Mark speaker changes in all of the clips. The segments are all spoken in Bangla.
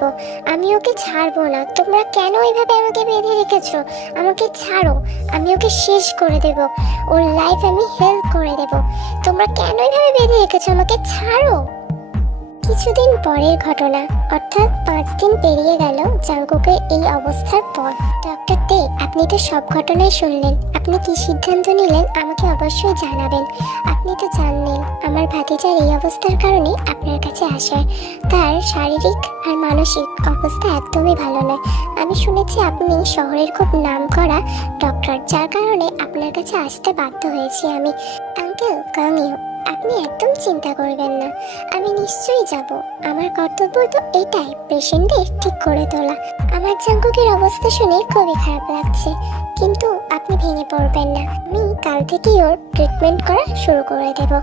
Speaker 1: দেব আমি ওকে ছাড়বো না। তোমরা কেন এভাবে আমাকে বেঁধে রেখেছ? আমাকে ছাড়ো। আমি ওকে শেষ করে দেব। ওর লাইফ আমি হেল্প করে দেব। তোমরা কেন এভাবে বেঁধে রেখেছো? আমাকে ছাড়ো। কিছুদিন পরের ঘটনা, অর্থাৎ পাঁচ দিন পেরিয়ে গেল জাঙ্কুকের এই অবস্থার পর। ডক্টর দে, আপনি তো সব ঘটনাই শুনলেন। আপনি কি সিদ্ধান্ত নিলেন আমাকে অবশ্যই জানাবেন। আপনি তো জানলেন, আমার ভাতিজার এই অবস্থার কারণে আপনার কাছে আসার। তার শারীরিক আর মানসিক অবস্থা একদমই ভালো নয়। আমি শুনেছি আপনি শহরের খুব নাম করা ডক্টর, যার কারণে আপনার কাছে আসতে বাধ্য হয়েছি আমি। আঙ্কেল কামিও। আপনি একদম চিন্তা করবেন না। আমি নিশ্চয়ই যাব। আমার কর্তব্য তো এটাই, পেশেন্টদের ঠিক করে তোলা। আমার জাঙ্কুকের অবস্থা শুনে খুবই খারাপ লাগছে। কিন্তু আপনি ভেঙে পড়বেন না। আমি কাল থেকেই ওর ট্রিটমেন্ট করা শুরু করে দেব।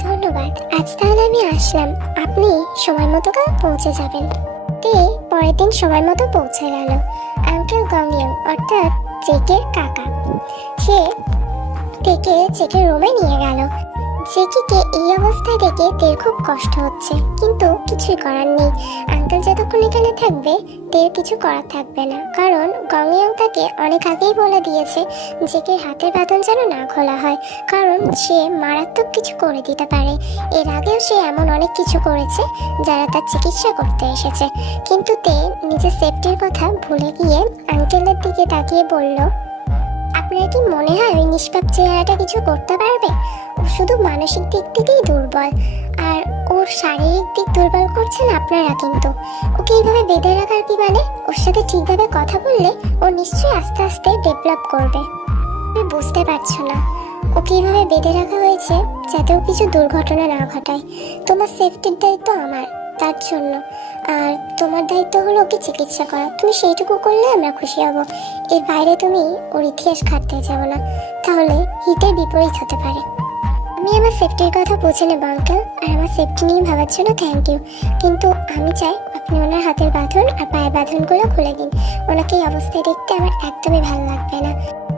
Speaker 1: ধন্যবাদ। আজ তাহলে আমি আসলাম। আপনি সময় মতো কাল পৌঁছে যাবেন। তে, পরের দিন সময় মতো পৌঁছে গেল। আঙ্কেল গংয়ং অর্থাৎ চেকের কাকা। সে থেকে চেকের রুমে নিয়ে গেল জেকিকে এই অবস্থায় দেখে তের খুব কষ্ট হচ্ছে, কিন্তু কিছুই করার নেই। আঙ্কেল যতক্ষণ এখানে থাকবে তের কিছু করার থাকবে না। কারণ গঙ্গিয়াং তাকে অনেক আগেই বলে দিয়েছে জেকের হাতের বাঁধন যেন না খোলা হয়, কারণ সে মারাত্মক কিছু করে দিতে পারে। এর আগেও সে এমন অনেক কিছু করেছে যারা তার চিকিৎসা করতে এসেছে। কিন্তু তে নিজের সেফটির কথা ভুলে গিয়ে আঙ্কেলের দিকে তাকিয়ে বলল, আপনার কি মনে হয় নিষ্পাপ চেহারাটা কিছু করতে পারবে? ও শুধু মানসিক দিক থেকেই দুর্বল। আর ওর শারীরিক দিক দুর্বল করছেন আপনারা কিন্তু। ওকে এইভাবে বেঁধে রাখার কি মানে? ওর সাথে ঠিকভাবে কথা বললে ও নিশ্চয়ই আস্তে আস্তে ডেভেলপ করবে। তুমি বুঝতে পারছ না। ওকে এইভাবে বেঁধে রাখা হয়েছে যাতে ও কিছু দুর্ঘটনা না ঘটায়। তোমার সেফটির দায়িত্ব আমার। তার জন্য। আর তোমার দায়িত্ব হলো ওকে চিকিৎসা করা। তুমি সেইটুকু করলে আমরা খুশি হব। এর বাইরে তুমি ওর ইতিহাস ঘাটতে যাব না। তাহলে হিতের বিপরীত হতে পারে। আমি আমার সেফটির কথা বুঝে নেব আঙ্কেল আর আমার সেফটি নিয়ে ভাবার জন্য থ্যাংক ইউ কিন্তু আমি চাই আপনি ওনার হাতের বাঁধন আর পায়ের বাঁধনগুলো খুলে দিন। ওনাকে এই অবস্থায় দেখতে আমার একদমই ভালো লাগবে না।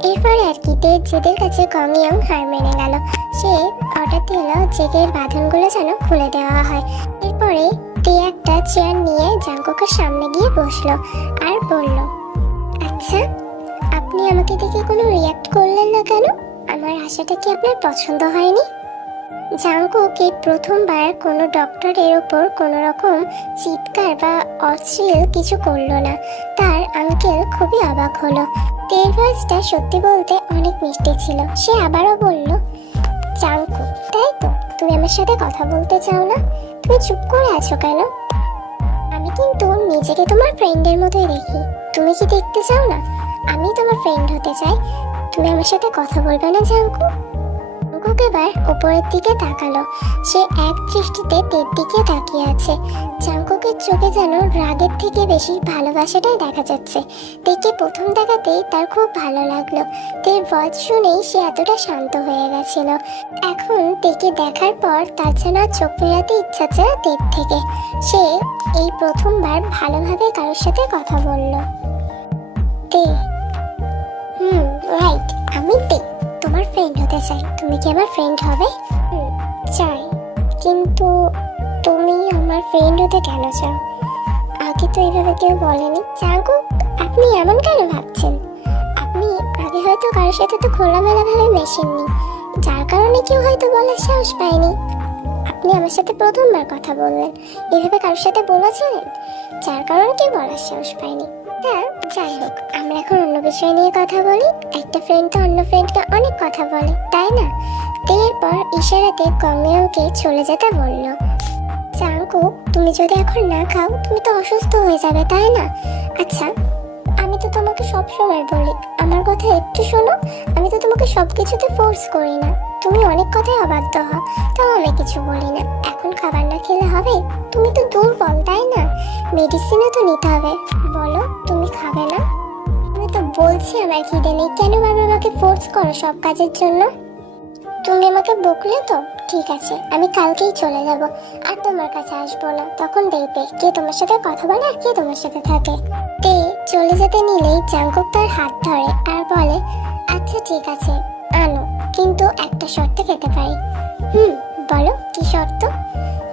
Speaker 1: এরপরে আর কি তে জেদের কাছে কমিয়াম হার মেনে গেল। সে অর্ডার দিল জেগের বাঁধনগুলো যেন খুলে দেওয়া হয়। এরপরে তে একটা চেয়ার নিয়ে জাঙ্কুকের সামনে গিয়ে বসল আর বলল আচ্ছা আপনি আমাকে দেখে কোনো রিয়াক্ট করলেন না কেন? আমার আশাটা কি আপনার পছন্দ হয়নি? জাঙ্কুকে প্রথমবার কোনো ডক্টরের ওপর কোনো রকম চিৎকার বা অশ্লীল কিছু করল না। তার আঙ্কেল খুবই অবাক হলো। তের সত্যি বলতে অনেক মিষ্টি ছিল। সে আবারও বলল, জাঙ্কু, তাই তো? তুমি আমার সাথে কথা বলতে চাও না? তুমি চুপ করে আছো কেন? আমি কিন্তু নিজেকে তোমার ফ্রেন্ডের মতোই দেখি। তুমি কি দেখতে চাও না? আমি তোমার ফ্রেন্ড হতে চাই। তুমি আমার সাথে কথা বলবে না জাঙ্কু জাঙ্কুক এবার উপরের দিকে তাকালো। সে এক দৃষ্টিতে তের দিকে তাকিয়ে আছে। জাঙ্কুকের চোখে যেন রাগের থেকে বেশি ভালোবাসাটাই দেখা যাচ্ছে। তেকে প্রথম দেখাতেই তার খুব ভালো লাগল। তের ভয়েস শুনেই সে এতটা শান্ত হয়ে গেছিল। এখন তেকে দেখার পর তার যেন চোখ ফেরাতে ইচ্ছা ছিল তের থেকে। সে এই প্রথমবার ভালোভাবে কারোর সাথে কথা বলল। তে হুম রাইট আমি তে ফ্রেন্ড হতে চাই। তুমি কি আমার ফ্রেন্ড হবে? চাই। কিন্তু তুমি আমার ফ্রেন্ড হতে কেন চাও? আগে তো এইভাবে কেউ বলেনি। চাঙ্কু আপনি এমন কেন ভাবছেন? আপনি আগে হয়তো কারোর সাথে তো খোলামেলাভাবে মেশেননি। যার কারণে কেউ হয়তো বলার সাহস পায়নি। আপনি আমার সাথে প্রথমবার কথা বললেন। এভাবে কারোর সাথে বলেছিলেন যার কারণে কেউ বলার সাহস পায়নি। তা যাই হোক, আমরা এখন অন্য বিষয় নিয়ে কথা বলি। একটা ফ্রেন্ড তো অন্য ফ্রেন্ডকে অনেক কথা বলে, তাই না? এরপর ইশারাতে কংলিয়াংকে চলে যেতে বলল, চাঙ্কু, তুমি যদি এখন না খাও, তুমি তো অসুস্থ হয়ে যাবে, তাই না? আচ্ছা আমি তো তোমাকে সব সময় বলি, আমার কথা একটু শোনো, আমি তো তোমাকে সব কিছুতে ফোর্স করি না। তুমি অনেক কথাই অবাধ্য হও। তাও আমি কিছু বলি না। এখন খাবার না খেলে হবে? তুমি তো দুর্বল, তাই না? মেডিসিনও তো নিতে হবে। বলো, তুমি খাবে না? আমি তো বলছি আমার খিদে নেই। কেন বাবা আমাকে ফোর্স করো সব কাজের জন্য? তুমি আমাকে বকলে তো? ঠিক আছে, আমি কালকেই চলে যাব। আর তোমার কাছে আসব না। তখন দেখবে কে তোমার সাথে কথা বলে আর কে তোমার সাথে থাকে। তে চলে যেতে নিলেই জাঙ্কুক তার হাত ধরে আর বলে আচ্ছা ঠিক আছে, আনো। কিন্তু একটা শর্তে খেতে পারি। হুম, বলো, কি শর্ত?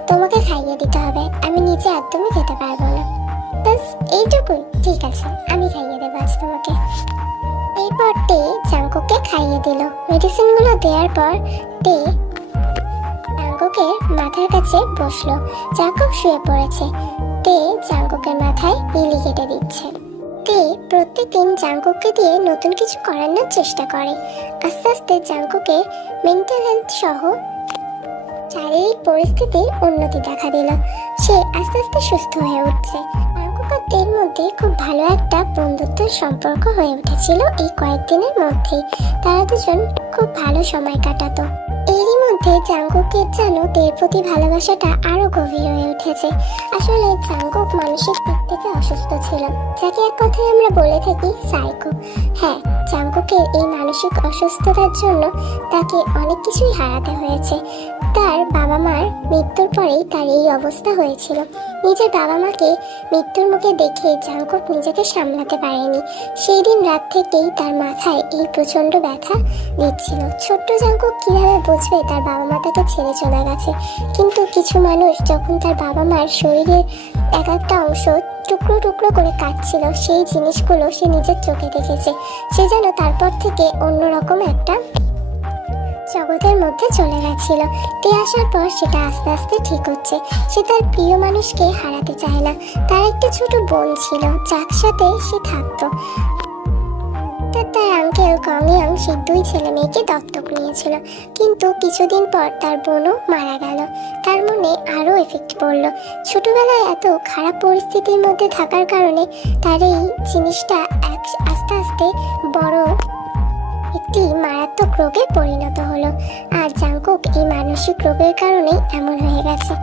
Speaker 1: তোমাকে খাইয়ে দিতে হবে। আমি নিজে একদমই খেতে পারব না। ব্যাস, এইটুকুই। ঠিক আছে, আমি খাইয়ে দেবো আজ তোমাকে। এরপর তে জাঙ্কুককে খাইয়ে দিল। মেডিসিনগুলো দেওয়ার পর তে জাঙ্কুকের মাথার কাছে বসল। জাঙ্কুক শুয়ে পড়েছে। তে জাঙ্কুকের মাথায় ইলি কেটে দিচ্ছে। তে প্রত্যেকদিন জাঙ্কুককে দিয়ে নতুন কিছু করানোর চেষ্টা করে। আস্তে আস্তে জাঙ্কুকের মেন্টাল হেলথ সহ শারীরিক পরিস্থিতির উন্নতি দেখা দিল। সে আস্তে আস্তে সুস্থ হয়ে উঠছে। জাঙ্কুক মধ্যে খুব ভালো একটা বন্ধুত্বের সম্পর্ক হয়ে উঠেছিল এই কয়েকদিনের মধ্যেই। তারা দুজন খুব ভালো সময় কাটাতো। এরই মধ্যে জাঙ্গুকের যেন তের প্রতি ভালোবাসাটা আরও গভীর হয়ে উঠেছে। আসলে জাঙ্গুক মানসিক দিক থেকে অসুস্থ ছিল, যাকে এক কথায় আমরা বলে থাকি সাইকো হ্যাঁ জাঙ্গুকের এই মানসিক অসুস্থতার জন্য তাকে অনেক কিছুই হারাতে হয়েছে। তার বাবা মার মৃত্যুর পরেই তার এই অবস্থা হয়েছিল। নিজের বাবা মাকে মৃত্যুর মুখে দেখে জাঙ্কুক নিজেকে সামলাতে পারেনি। সেই দিন রাত থেকেই তার মাথায় এই প্রচণ্ড ব্যথা দিচ্ছিল। ছোট্ট জাঙ্কুক কীভাবে বুঝবে তার বাবা মা তাকে ছেড়ে চলে গেছে? কিন্তু কিছু মানুষ যখন তার বাবা মার শরীরের এক একটা অংশ টুকরো টুকরো করে কাটছিল, সেই জিনিসগুলো সে নিজের চোখে দেখেছে। সে যেন তারপর থেকে অন্যরকম একটা জগতের মধ্যে চলে গেছিল। তে আসার পর সেটা আস্তে আস্তে ঠিক হচ্ছে। সে তার প্রিয় মানুষকে হারাতে চায় না। তার একটা ছোট বোন ছিল, যার সাথে সে থাকতো। তার আঙ্কেল কংয়াং সেই দুই ছেলে মেয়েকে দত্তক নিয়েছিল। কিন্তু কিছুদিন পর তার বোনও মারা গেল। তার মনে আরও এফেক্ট পড়ল। ছোটবেলায় এত খারাপ পরিস্থিতির মধ্যে থাকার কারণে তার এই জিনিসটা আস্তে আস্তে বড় একটি মারাত্মক রোগে পরিণত হলো। আর জাঙ্কুক এই মানসিক রোগের কারণে এমন হয়ে গেছে।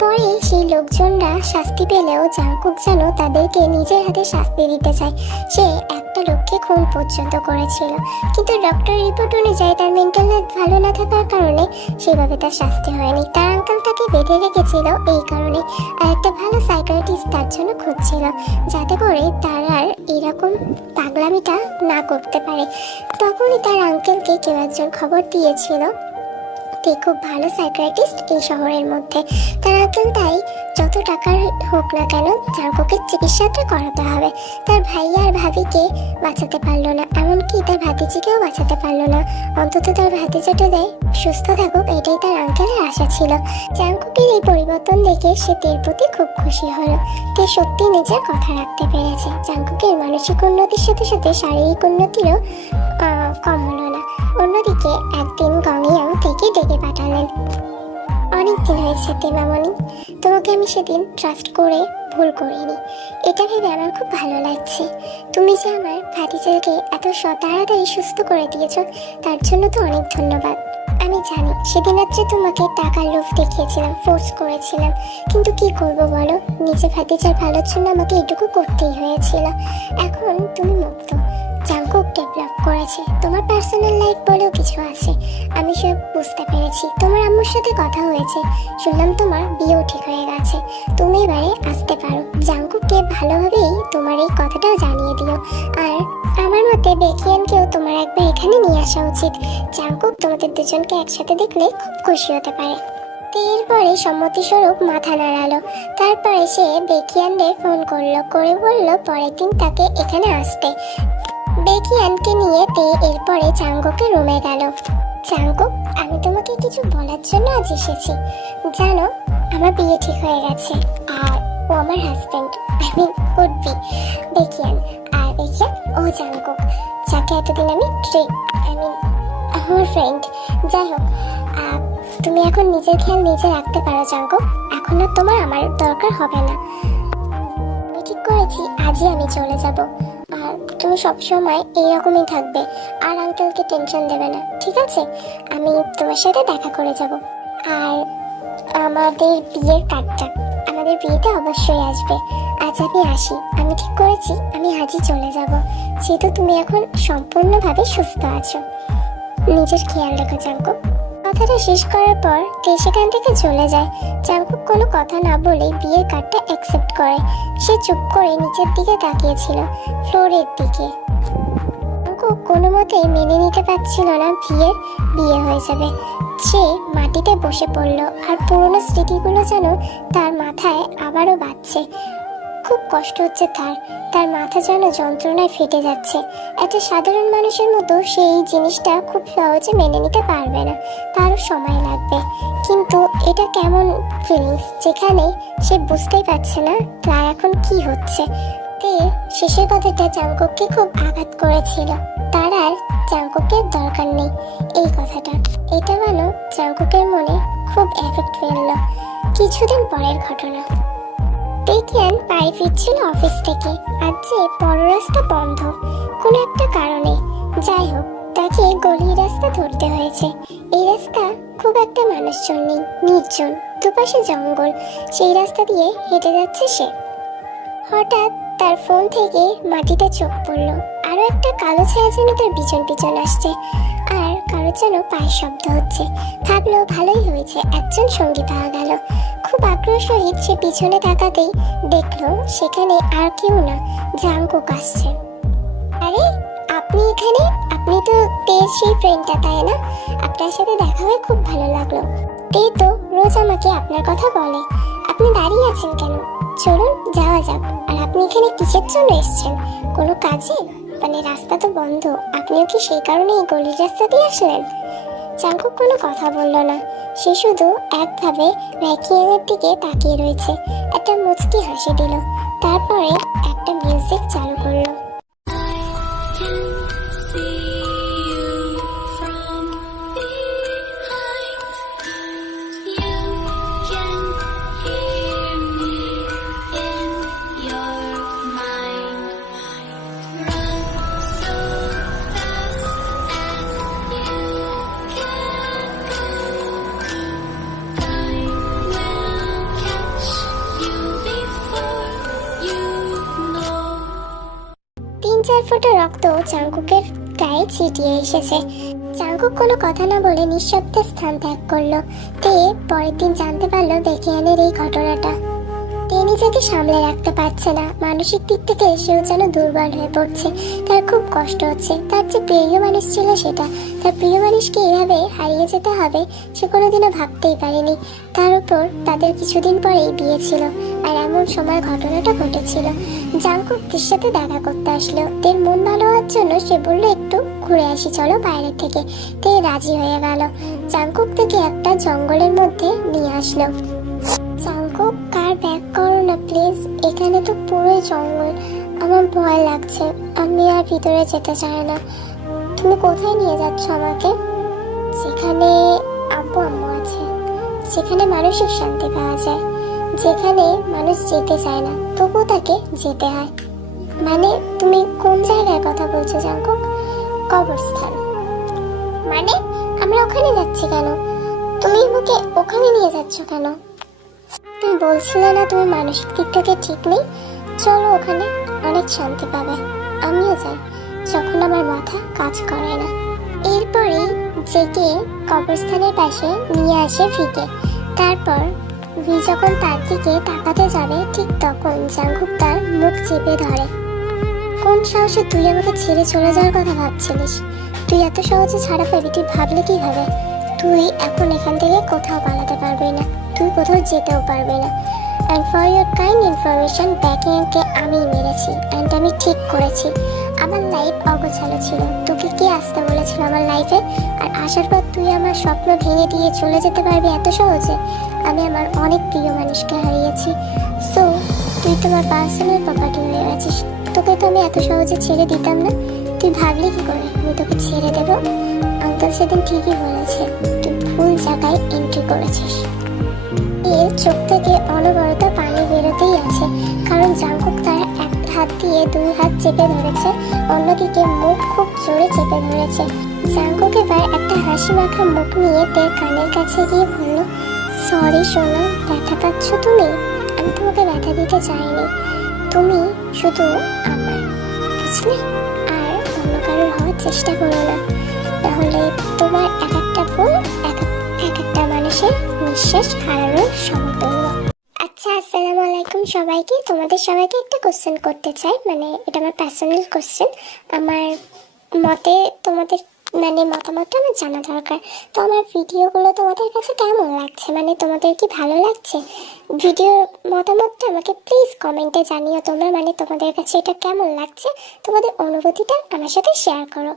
Speaker 1: পরে সেই লোকজনরা শাস্তি পেলেও জাঙ্কুক যেন তাদেরকে নিজের হাতে শাস্তি দিতে চায়। সে লোককে খুন পর্যন্ত করেছিল। কিন্তু ডক্টর রিপোর্ট অনুযায়ী তার মেন্টাল হেলথ ভালো না থাকার কারণে সেভাবে তার শাস্তি হয়নি। তার আঙ্কাল তাকে বেঁধে রেখেছিল এই কারণে। আর একটা ভালো সাইকাইটিস্ট তার জন্য খুঁজছিল, যাতে করে তার আর এরকম পাগলামিটা না করতে পারে। তখনই তার আঙ্কেলকে কেউ একজন খবর দিয়েছিল তে খুব ভালো সাইক্রাটিস্ট এই শহরের মধ্যে। তার আঙ্কেল তাই যত টাকার হোক না কেন জাঙ্কুকের চিকিৎসাটা করাতে হবে। তার ভাই আর ভাবিকে বাঁচাতে পারল না, এমনকি তার ভাতিজিকেও বাঁচাতে পারল না। অন্তত তার ভাতিজাটা দেয় সুস্থ থাকুক, এটাই তার আঙ্কেলের আশা ছিল। জাঙ্কুকের এই পরিবর্তন দেখে সে তের প্রতি খুব খুশি হলো। তে সত্যি নিজের কথা রাখতে পেরেছে। জাঙ্কুকের মানসিক উন্নতির সাথে সাথে শারীরিক উন্নতিরও কম হলো না। অন্যদিকে পাঠালেন। অনেক দিন হয়েছে তেমামণি তোমাকে আমি সেদিন ট্রাস্ট করে ভুল করিনি। এটা ভেবে আমার খুব ভালো লাগছে। তুমি যে আমার ভাতিজাকে এত তাড়াতাড়ি সুস্থ করে দিয়েছ, তার জন্য তো অনেক ধন্যবাদ। আমি জানি, সেদিন রাত্রে তোমাকে টাকার লোভ দেখিয়েছিলাম ফোর্স করেছিলাম। কিন্তু কি করব বলো? নিজে ভাতিজার ভালোর জন্য আমাকে এটুকু করতেই হয়েছিল। এখন তুমি মুক্ত। জাঙ্কুক ডেভেলপ করেছে। তোমার পার্সোনাল লাইফ বলেও কিছু আছে, আমি সব বুঝতে পেরেছি। তোমার আম্মুর সাথে কথা হয়েছে, শুনলাম তোমার বিয়েও ঠিক হয়ে গেছে। তুমি এবারে আসতে পারো। জাঙ্কুককে ভালোভাবেই তোমার এই কথাটাও জানিয়ে দিও। আর আমার মতে বেকিয়ানকেও তোমার একবার এখানে নিয়ে আসা উচিত। জাঙ্কুক তোমাদের দুজনকে একসাথে দেখলে খুব খুশি হতে পারে। এরপরে সম্মতিস্বরূপ মাথা নাড়ালো। তারপরে সে বেকিয়ানদের ফোন করল, করে বলল পরের দিন তাকে এখানে আসতে। বেকিয়ানকে নিয়ে তে এরপরে চাঙ্গোকে রুমে গেল। চাঙ্গোক আমি তোমাকে কিছু বলার জন্য আজ এসেছি। জানো, আমার বিয়ে ঠিক হয়ে গেছে। আর ও আমার husband I mean would be আর বেকিয়ান ও চাঙ্গোক যাকে এতদিন আমি ট্রিক আই মিন আমার ফ্রেন্ড যাই হোক তুমি এখন নিজের খেয়াল নিজে রাখতে পারো চাঙ্গোক এখন আর তোমার আমার দরকার হবে না। আমি ঠিক করেছি, আজই আমি চলে যাব। তুমি সবসময় এইরকমই থাকবে। আর আঙ্কেলকে টেনশন দেবে না, ঠিক আছে? আমি তোমার সাথে দেখা করে যাব। আর আমাদের বিয়ের কার্ডটা আমাদের বিয়েতে অবশ্যই আসবে। আজ আমি আসি, আমি ঠিক করেছি, আমি আজই চলে যাব। যেহেতু তুমি এখন সম্পূর্ণভাবে সুস্থ আছো। নিজের খেয়াল রেখো জাঙ্কুক কথাটা শেষ করার পর তে সেখান থেকে চলে যায়, জাঙ্কুক কোনো কথা না বলে বিয়ের কার্ডটা অ্যাকসেপ্ট করে। সে চুপ করে নিচের দিকে তাকিয়েছিল ফ্লোরের দিকে। জাঙ্কুক কোনো মতেই মেনে নিতে পারছিল না বিয়ের, বিয়ে হয়ে যাবে। সে মাটিতে বসে পড়ল, আর পুরনো স্মৃতিগুলো যেন তার মাথায় আবারও বাজছে। খুব কষ্ট হচ্ছে তার। তার মাথা যেন যন্ত্রণায় ফেটে যাচ্ছে। একটা সাধারণ মানুষের মতো সে এই জিনিসটা খুব সহজে মেনে নিতে পারবে না। তারও সময় লাগবে। কিন্তু এটা কেমন ফিলিংস যেখানে সে বুঝতেই পারছে না তার এখন কি হচ্ছে। তে শেষের কথাটা জাঙ্কুককে খুব আঘাত করেছিল। তার আর জাঙ্কুকের দরকার নেই। এই কথাটা, এটা যেন জাঙ্কুকের মনে খুব এফেক্ট ফেলল। কিছুদিন পরের ঘটনা। দেখলেন বাড়ি ফিরছিল অফিস থেকে। আজ যে বড় রাস্তা বন্ধ। কোনো একটা কারণে। যাই হোক, তাকে গলির রাস্তা ধরতে হয়েছে। এই রাস্তা খুব একটা মানুষজন নেই, নির্জন, দুপাশে জঙ্গল। সেই রাস্তা দিয়ে হেঁটে যাচ্ছে সে। হঠাৎ তার ফোন থেকে মাটিতে চোখ পড়ল। আরও একটা কালো ছায়া যেন তার পিছন পিছন আসছে। আর কারও যেন পায়ের শব্দ হচ্ছে। ভাবলো ভালোই হয়েছে, একজন সঙ্গী পাওয়া গেল। খুব আগ্রহ সহিত সে পিছনে তাকাতেই দেখল সেখানে আর কেউ না জাঙ্কুক আসছে। আরে, আপনি এখানে? আপনি তো তের সেই ফ্রেন্ডটা তাই না? আপনার সাথে দেখা হয়ে খুব ভালো লাগল। তে তো রোজ আমাকে আপনার কথা বলে। আপনি দাঁড়িয়ে আছেন কেন? চলুন, যাওয়া যাক। আর আপনি এখানে কিসের জন্য এসেছেন? কোনো কাজে? মানে রাস্তা তো বন্ধ। আপনিও কি সেই কারণে এই গলির রাস্তা দিয়ে আসলেন? চাঙ্কুক কোনো কথা বলল না। সে শুধু একভাবে র্যাকিয়াংয়ের দিকে তাকিয়ে রয়েছে। একটা মুচকি হাসি দিল। তারপরে একটা মিউজিক চালু করল। চাঙ্কুকের গায়ে ছিটিয়ে এসেছে। চাঙ্কুক কোনো কথা না বলে নিঃশব্দে স্থান ত্যাগ করল। তে পরের দিন জানতে পারল বেকিয়ানের এই ঘটনাটা। তে নিজেকে সামলে রাখতে পারছে না। মানসিক দিক থেকে সেও যেন দুর্বল হয়ে পড়ছে। তার খুব কষ্ট হচ্ছে। তার যে প্রিয় মানুষ ছিল সেটা। তার প্রিয় মানুষকে এভাবে হারিয়ে যেতে হবে, সে কোনোদিনও ভাবতেই পারেনি। তার উপর তাদের কিছুদিন পরেই বিয়ে ছিল। আর এমন সময় ঘটনাটা ঘটেছিল। জাঙ্কুক তির সাথে দেখা করতে আসলো। তের মন ভালো হওয়ার জন্য সে বলল, একটু ঘুরে আসি, চলো বাইরে থেকে। তে রাজি হয়ে গেল। জাঙ্কুক থেকে একটা জঙ্গলের মধ্যে নিয়ে আসলো। জাঙ্কুক, কার ব্যাক করো না প্লিজ এখানে তো পুরোই জঙ্গল। আমার ভয় লাগছে। আমি আর ভিতরে যেতে চাই না। তুমি কোথায় নিয়ে যাচ্ছ আমাকে? যেখানে আব্বু আম্মু আছে। সেখানে মানসিক শান্তি পাওয়া যায়। যেখানে মানুষ যেতে চায় না, তবুও তাকে যেতে হয়। মানে তুমি কোন জায়গার কথা বলছো জাঙ্কুক কবরস্থান। মানে আমরা ওখানে যাচ্ছি কেন? তুমি আমাকে ওখানে নিয়ে যাচ্ছ কেন? তুমি বলছিলে না তুমি মানসিক দিক থেকে ঠিক নেই? চলো ওখানে অনেক শান্তি পাবে। আমিও যাই, যখন আমার মাথা কাজ করে না। এরপরে জেকে কবরস্থানের পাশে নিয়ে আসে ভিকে। তারপর ভি যখন তার দিকে তাকাতে যাবে, ঠিক তখন জাঙ্গুক তার মুখ চেপে ধরে। কোন সাহসে তুই আমাকে ছেড়ে চলে যাওয়ার কথা ভাবছিলিস? তুই এত সহজে ছাড়া পাবি তুই ভাবলে কীভাবে? তুই এখন এখান থেকে কোথাও পালাতে পারবি না, তুই কোথাও যেতেও পারবি না। And for your kind information ব্যাকিংকে আমি মেরেছি অ্যান্ড আমি ঠিক করেছি। আমার লাইফ অগোছালো ছিল। তোকে কে আসতে বলেছিল আমার লাইফে আর আসার পর তুই আমার স্বপ্ন ভেঙে দিয়ে চলে যেতে পারবি এত সহজে? আমি আমার অনেক প্রিয় মানুষকে হারিয়েছি। সো তুই তোমার পার্সোনাল প্রপার্টি হয়ে গেছিস। তোকে তো আমি এত সহজে ছেড়ে দিতাম না। তুই ভাবলি কি করে? আমি তোকে ছেড়ে দেবো। আঙ্কেল সেদিন ঠিকই বলেছে, তুই ভুল জায়গায় এন্ট্রি করেছিস। এর চোখ থেকে অনবরত পানি বেরোতেই আছে। কারণ জাঙ্কুক তার এক হাত দিয়ে দুই হাত চেপে ধরেছে, অন্যদিকে মুখ খুব জোরে চেপে ধরেছে। জাঙ্কুক এবার একটা হাসি মাখা মুখ নিয়ে তের কানের কাছে গিয়ে বলল সরি, সোনা, ব্যথা পাচ্ছ তুমি? আমি তোমাকে ব্যথা দিতে চাইনি। তুমি শুধু আমার, বুঝলে? আর অন্য কারোর হওয়ার চেষ্টা করো না। তাহলে তোমার এক একটা এক এক একটা মানুষের নিঃশ্বাস হারানোর সমতুল্য আচ্ছা আসসালামু আলাইকুম সবাইকে। তোমাদের সবাইকে একটা কোশ্চেন করতে চাই। মানে এটা আমার পার্সোনাল কোশ্চেন আমার মতে তোমাদের মানে মতামতটা আমার জানা দরকার। তো আমার ভিডিওগুলো তোমাদের কাছে কেমন লাগছে? মানে তোমাদের কি ভালো লাগছে? ভিডিওর মতামতটা আমাকে প্লিজ কমেন্টে জানিও তোমরা। মানে তোমাদের কাছে এটা কেমন লাগছে? তোমাদের অনুভূতিটা আমার সাথে শেয়ার করো।